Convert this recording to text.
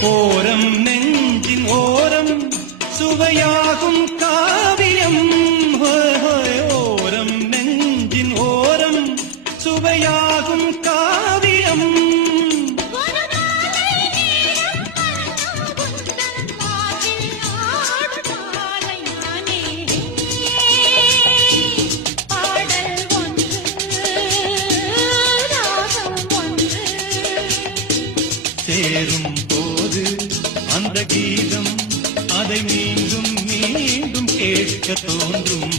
ஓரம் நெஞ்சின் ஓரம் சுவையாகும் காவியம். ஓரம் நெஞ்சின் ஓரம் சுவையாகும் காவியம். சேரும் போது அந்த கீதம் அதை மீண்டும் மீண்டும் கேட்க தோன்றும்.